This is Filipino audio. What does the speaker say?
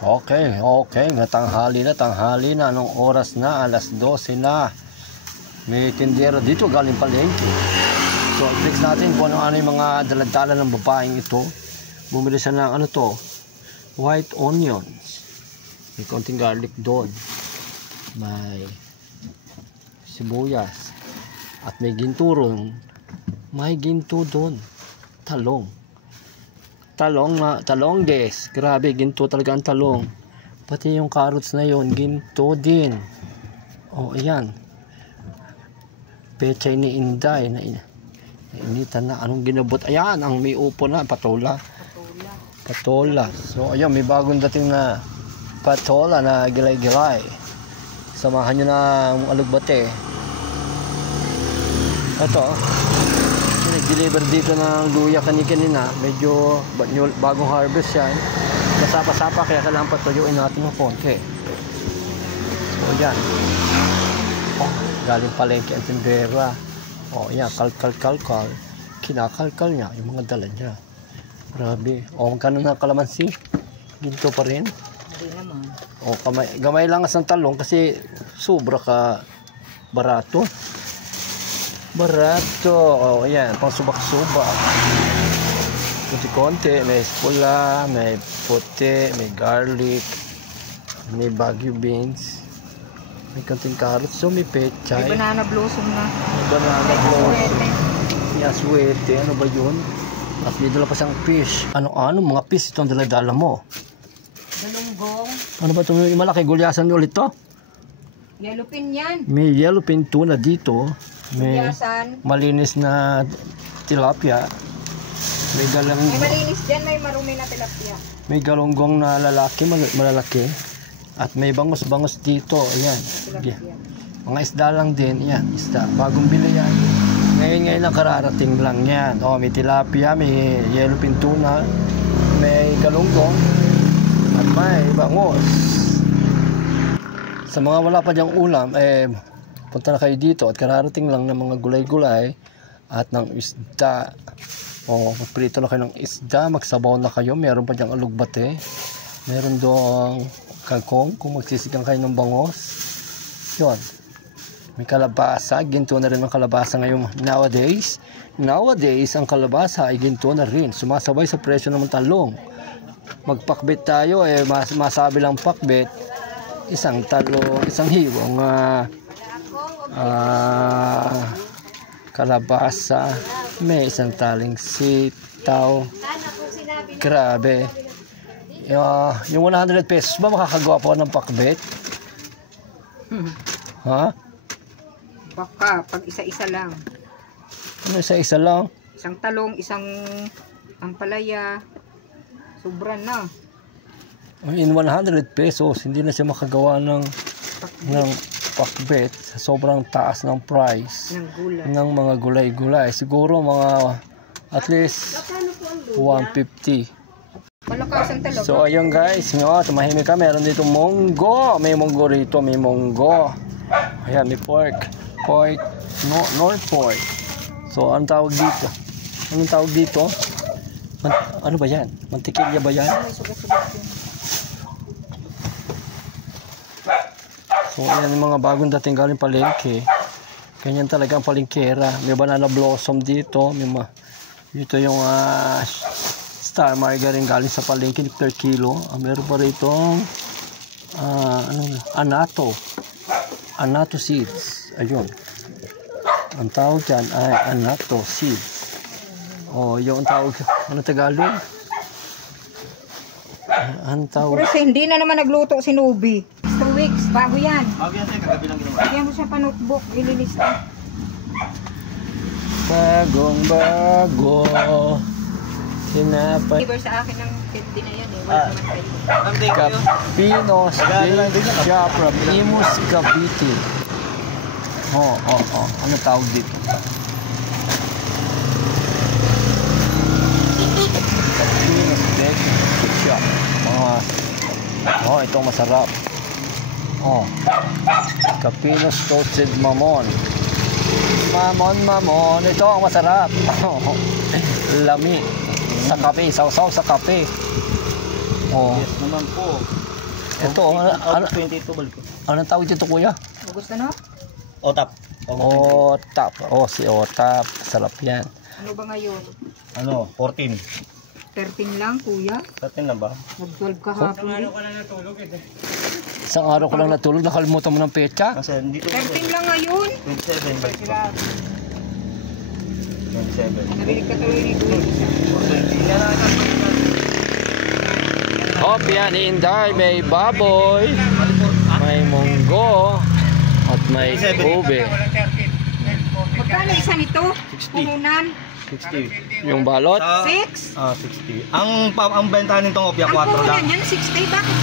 Okay. Tanghali na. Anong oras na? Alas 12 na. May tindero dito galing palengke. So, fix natin kung ano yung mga daladala ng babaeng ito. Bumili siya ng ano to? White onions. May konting garlic doon. May sibuyas. At may ginturong. May ginto doon. Talong guys. Grabe, ginto talaga ang talong. Pati yung carrots na yon, ginto din. Oh, ayan. Pechay ni Inday. Nainitan na. Anong ginabot? Ayan, ang may upo na. Patola. So, ayan, may bagong dating na patola na gilay-gilay. Samahan nyo ng alugbate. Ito, nag-deliver dito ng luya kanina. Medyo bagong harvest yan. Masapa-sapa kaya kailangan patuyuin natin ng konti. So, yan. Galing palengke ang tindera. Yan, kalkal. Kinakalkal niya yung mga dala niya. Grabe. Magkano na kalamansi? Ginto pa rin? Hindi naman. Gamay lang ang talong kasi sobra ka barato. Ayan, pang subak-subak. Konti-konti, may pula, may puti, may garlic, may Baguio beans, may konting carrots, so may pechay. May banana blossom na. May aswete. Ano ba yun? At may dala pa siyang fish. Ano mga fish itong dala mo? Galunggong. Ano ba itong malaki? Gulyasan niyo ulit to? Yellowfin yan. May yellowfin tuna dito. May Gulyasan. malinis na tilapia. May malinis dyan, may marumi na tilapia. May galunggong na malalaki. At may bangos-bangos dito. Ayan. Mga isda lang din. Ayan, isda. Bagong bili yan. Ngayon lang kararating lang yan. May tilapia, may yellowfin tuna, may galunggong, at may bangos. Sa mga wala pa diyang ulam, punta na kayo dito at kararating lang ng mga gulay-gulay at ng isda. Magprito na kayo ng isda, magsabaw na kayo. Meron pa diyang alugbate. Meron doong kangkong kung magsisigang kayo ng bangos. Yun. May kalabasa. Ginto na rin ang kalabasa ngayon nowadays. Nowadays, ang kalabasa ay ginto na rin. Sumasabay sa presyo ng talong. Magpakbet tayo, masabi lang pakbet. Isang talong, isang hiwang kalabasa, may isang taling sitaw. Grabe. Yung 100 pesos ba makakagawa po ng pakbet? Ha? Baka, pag isa-isa lang. Ano isa-isa lang? Isang talong, isang ampalaya. Sobra na. In 100 pesos, hindi na siya makagawa ng pakbet sa sobrang taas ng price ng mga gulay-gulay. Siguro mga at least 150. Malakasan talaga. So ayun guys, tumahimik ka. Meron dito monggo. May monggo rito, may monggo. Ayan, may pork. North pork. So anong tawag dito? Ano ba yan? Mantikilya ba yan? So ayan yung mga bagong dating galing palengke. Ganyan talaga ang palengkera. May banana blossom dito. Dito yung star margarine galing sa palengke per kilo. Meron pa rito anato seeds. Ayun. Ang tawag dyan ay anato seeds. Yung tawag. Ano Tagalog? Ang tawag. Pero hindi na naman nagluto si Nubi. 2 weeks, bago yan. Bago yan tayo, kagabi lang ginawa. Bigyan mo siya pa notebook, ililista. Bagong-bago. Sinapay. Deliver sa akin ng 50 na yan eh. Wala naman kayo. Capinos Deja from Imus, Cavite. Ano tawag dito? Capinos Deja. Itong masarap. Capinos Toasted Mamon. Mamon. Ito ang masarap. Lami. Sa kape. Sausaw sa kape. Yes naman po. Ito,22 balik ko. anong tawag dito kuya? Gusto no? Otap. Otap. Si Otap. Sarap yan. Ano ba ngayon? Ano, 14. 13 lang, kuya. 13 na ba? Nag-12 kahapon. Isang araw ko lang natulog, nakalimutan mo ng petsa. Kasi dito 13 lang ngayon. 27 balik ko. 27. Nabilig ka tuloy ni kuya. Hop, yan, Inday. May baboy, may munggo, at may ube. Magkano isa nito? 60. Puhunan? 60. Yung balot? 6? 60. Ang bentahan nitong opya Ang 4 lang. puhunan yan, 60. Bakit